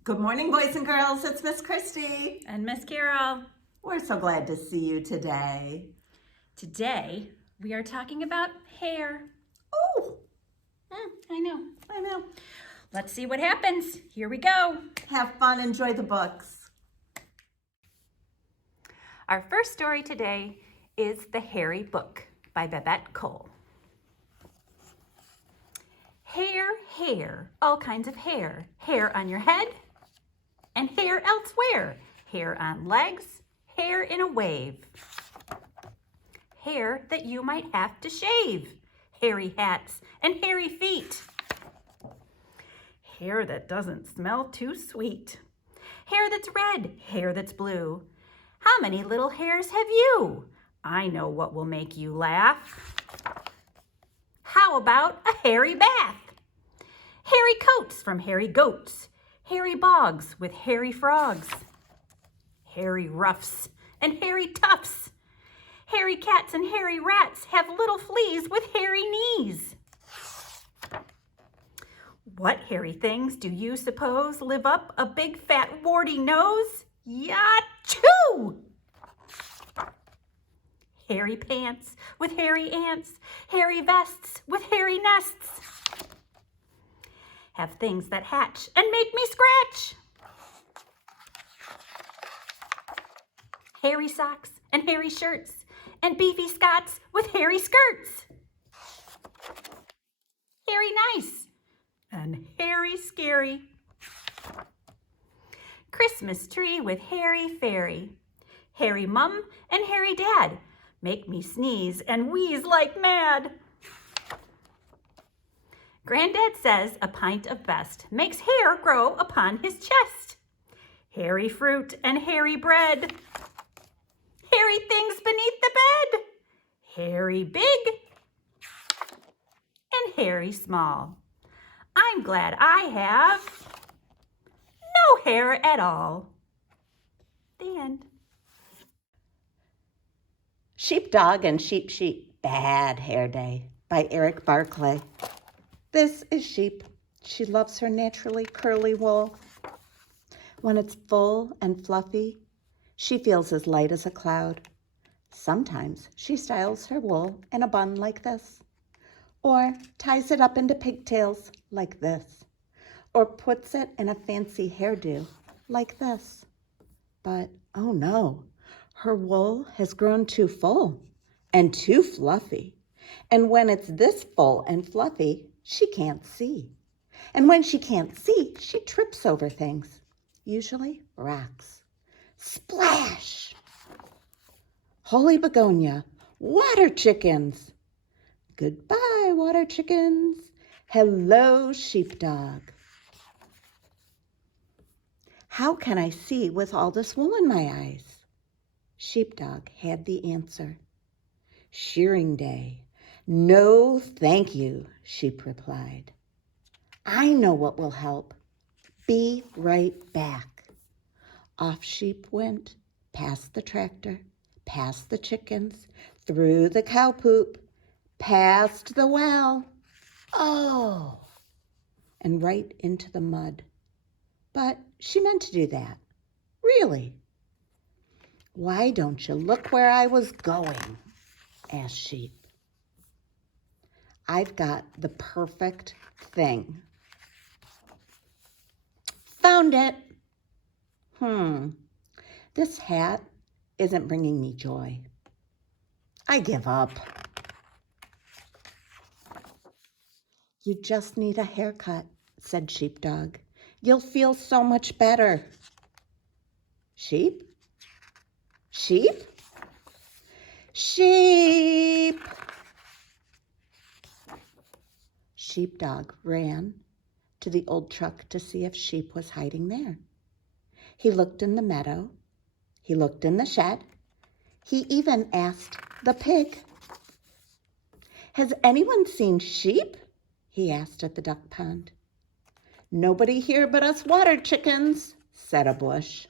Good morning, boys and girls. It's Miss Christie. And Miss Carol. We're so glad to see you today. Today, we are talking about hair. Oh, I know. I know. Let's see what happens. Here we go. Have fun. Enjoy the books. Our first story today is The Hairy Book by Babette Cole. Hair, hair, all kinds of hair. Hair on your head and hair elsewhere. Hair on legs, hair in a wave. Hair that you might have to shave. Hairy hats and hairy feet. Hair that doesn't smell too sweet. Hair that's red, hair that's blue. How many little hairs have you? I know what will make you laugh. How about a hairy bath? Hairy coats from hairy goats. Hairy bogs with hairy frogs. Hairy ruffs and hairy tufts. Hairy cats and hairy rats have little fleas with hairy knees. What hairy things do you suppose live up a big fat warty nose? Yah-choo! Hairy pants with hairy ants. Hairy vests with hairy nests. Have things that hatch and make me scratch. Hairy socks and hairy shirts and beefy Scots with hairy skirts. Hairy nice and hairy scary. Christmas tree with hairy fairy. Hairy mum and hairy dad make me sneeze and wheeze like mad. Granddad says a pint of best makes hair grow upon his chest. Hairy fruit and hairy bread. Hairy things beneath the bed. Hairy big and hairy small. I'm glad I have no hair at all. The end. Sheepdog and Sheep Sheep, Bad Hair Day by Eric Barclay. This is Sheep. She loves her naturally curly wool. When it's full and fluffy, she feels as light as a cloud. Sometimes she styles her wool in a bun like this, or ties it up into pigtails like this, or puts it in a fancy hairdo like this. But oh no, her wool has grown too full and too fluffy. And when it's this full and fluffy, she can't see. And when she can't see, she trips over things, usually rocks. Splash! Holy begonia, water chickens. Goodbye, water chickens. Hello, sheepdog. How can I see with all this wool in my eyes? Sheepdog had the answer. Shearing day. No, thank you, Sheep replied. I know what will help. Be right back. Off Sheep went, past the tractor, past the chickens, through the cow poop, past the well. Oh, and right into the mud. But she meant to do that. Really? Why don't you look where I was going? Asked Sheep. I've got the perfect thing. Found it. This hat isn't bringing me joy. I give up. You just need a haircut, said Sheepdog. You'll feel so much better. Sheep? Sheep? Sheep! Sheepdog ran to the old truck to see if Sheep was hiding there. He looked in the meadow. He looked in the shed. He even asked the pig. Has anyone seen Sheep? He asked at the duck pond. Nobody here but us water chickens, said a bush.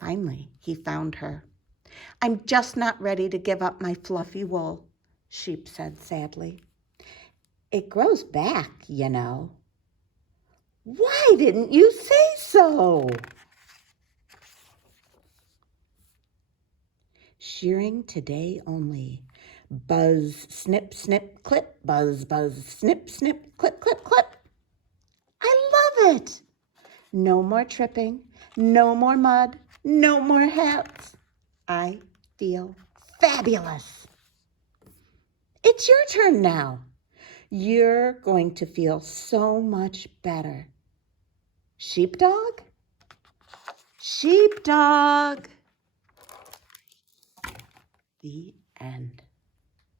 Finally, he found her. I'm just not ready to give up my fluffy wool, Sheep said sadly. It grows back, you know. Why didn't you say so? Shearing today only. Buzz, snip, snip, clip, buzz, buzz, snip, snip, clip, clip, clip. I love it. No more tripping, no more mud, no more hats. I feel fabulous. It's your turn now. You're going to feel so much better. Sheepdog? Sheepdog. The end.